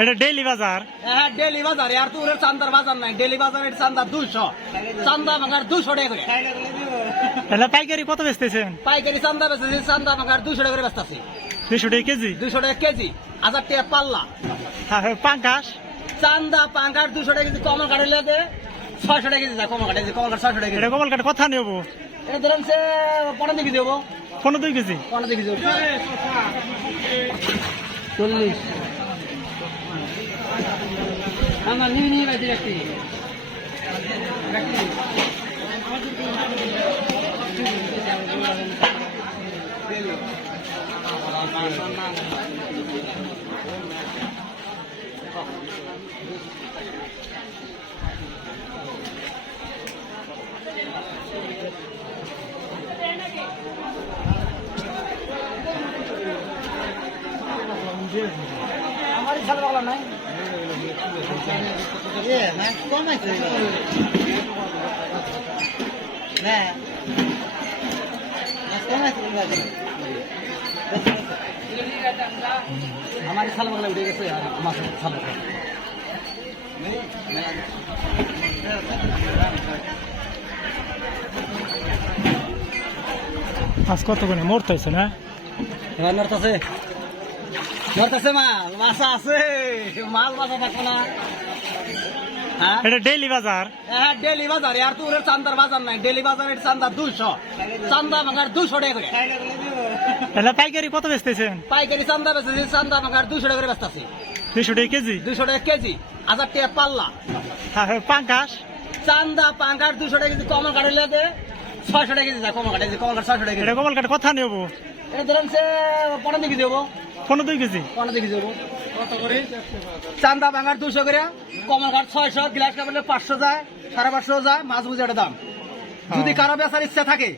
এটা ডেইলি বাজার। হ্যাঁ ডেইলি বাজার আর তোর চান্দার বাজার নাই। ডেইলি বাজারের চান্দা 200, চান্দা ভাঙার 200 টাকা করে। এটা পাইকারি কত বেচতেছেন? পাইকারি চান্দা বেচেছি, চান্দা ভাঙার 200 টাকা করে বেচতেছি। 200 টাকা কেজি? 200 টাকা কেজি, 1000 টাকা পাল্লা। পাঙ্কাশ চান্দা পাঙ্কাশ 200 টাকা কেজি, কমল কাঠ হইলে 600 টাকা কেজি যায়। কমল কাঠ 600 টাকা কেজি। এটা কমল কাঠ কথা নেবো? এটা ধরেন সে 15 কেজি দেবো। 15 কেজি? 15 কেজি 40। আমার নিয়ে বাজি রাখি। আমার ইচ্ছা ভালো নাই। আমার সাল বাংলা উঠে গেছে আর আমার সাল আজ কত করে মরতেছে না? নড়তেছে নড়তেছে মাল মাছ আছে, মাল মাছা থাকবো না। হ্যাঁ এটা ডেইলি বাজার। হ্যাঁ ডেইলি বাজার আর তোর চান্দার বাজার নাই। ডেইলি বাজারের চান্দা 200, চান্দা ভাঙার 200 টাকা করে। এটা পাইকারি কত বেচতেছেন? পাইকারি চান্দা বেচেছি, চান্দা ভাঙার 200 টাকা করে বেচতেছি। 200 টাকা কেজি? 200 টাকা কেজি, 1000 টাকা পাল্লা। পাঙ্কাশ চান্দা পাঙ্কাশ 200 টাকা কেজি, কমল কাঠ হইলে 600 টাকা কেজি যায়। কমল কাঠ 600 টাকা কেজি। এটা কমল কাঠ কথা নেবো? এটা ধরেন সে 15 কেজি দেবো। 15 কেজি? 15 কেজি দেবো। কত করে? চান্দা ভাঙার 200 করে, কমল কাঠ 600, গ্লাস কাপ 500 যায়, 550 যায়। মাছ বুঝে এটা দাম। যদি কারো বেচার ইচ্ছা থাকে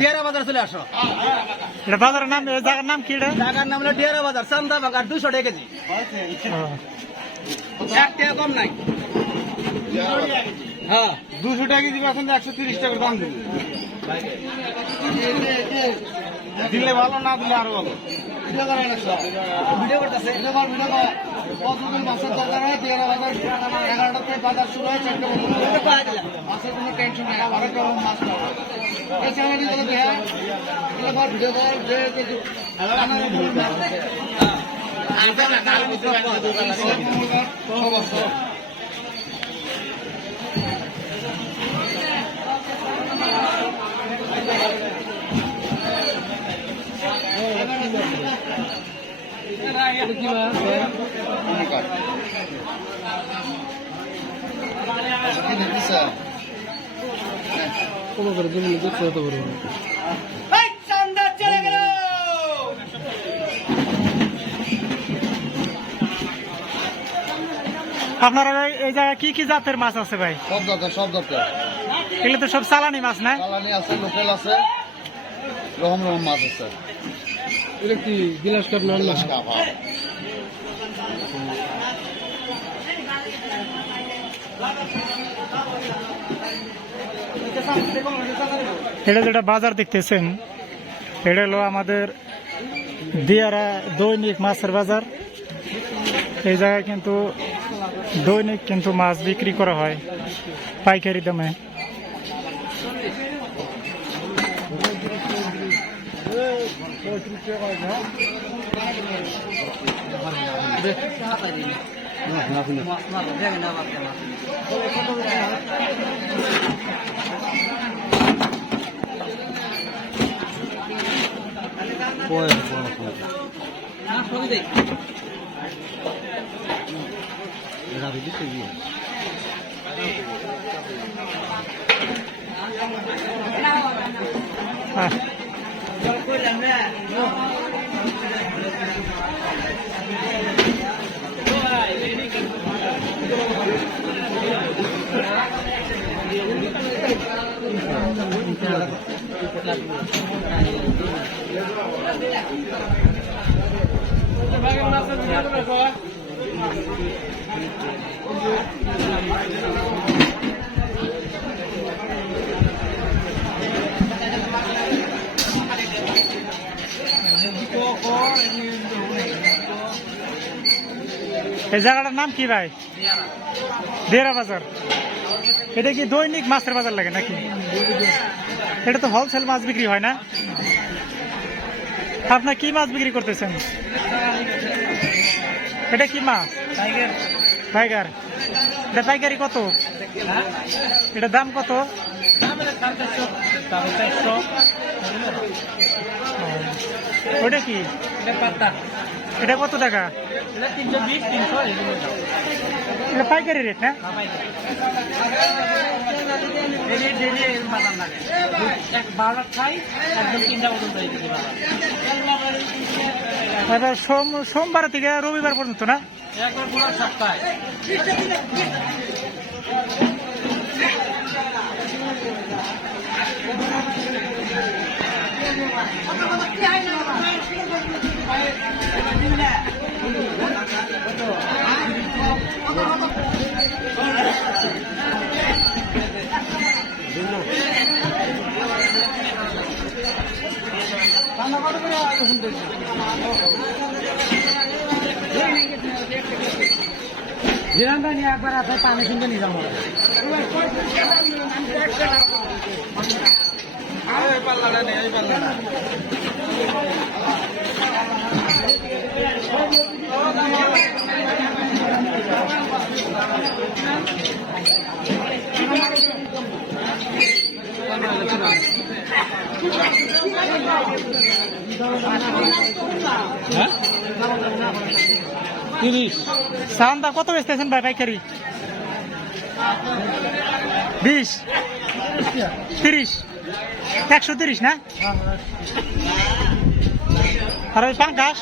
ডিয়ারা বাজার চলে আসো। এটা বাজারের নাম, জায়গার নাম কি? জায়গার নাম হলো ডিয়ারা বাজার। চান্দা ভাঙার 200 টাকা কেজি, 1 টাকা কম নাই। হ্যাঁ 200 টাকা কেজি বেচেন, 130 টাকা দাম দিন। দিলে ভালো, না দিলে আরো ভালো। ভিডিও করতেছে। মাছের দরকার হয় 11টা থেকে বাজার শুরু হয়, 4টা পর্যন্ত। মাছের কোনো টেনশন নেই, আরো কেমন মাছ পাবো। এই চ্যানেলটি বলে দেয় ভিডিও কল যে কোনো করে জমি দেখতে হতে পারবো। আপনারা এই জায়গায় কি কি জাতের মাছ আছে ভাই? সব জাতের, সব জাতের। এগুলো তো সব চালানি মাছ না? চালানি আছে, লোকাল আছে, রকম রকম মাছ আছে। এটা কি বিলাস কাপ না? বিলাস কাপ। এটা যেটা বাজার দেখতেছেন, এটা হলো আমাদের দিয়ারা দৈনিক মাছের বাজার। এই জায়গায় কিন্তু দৈনিক কিন্তু মাছ বিক্রি করা হয় পাইকারি দামে। এই জায়গাটার নাম কি ভাই? দেরা বাজার। এটা কি দৈনিক মাছের বাজার লাগে নাকি? এটা তো হোলসেল মাছ বিক্রি হয় না? আপনার কি মাছ বিক্রি করতেছেন? এটা কি মাছ? টাইগার। এটা পাইকারি কত? এটা দাম কত? ওটা কি? এটা কত টাকা? এটা পাইকারি রেট না? এবার সোমবার থেকে রবিবার পর্যন্ত না? জিরানটা নিয়ে একবার আপনার পানি কিনতে নিয়ে যাবো। সান্দা কত বেচতেছেন ভাই পাইকারি? 20, 30, 130 না? আর ওই পাঙ্কাশ?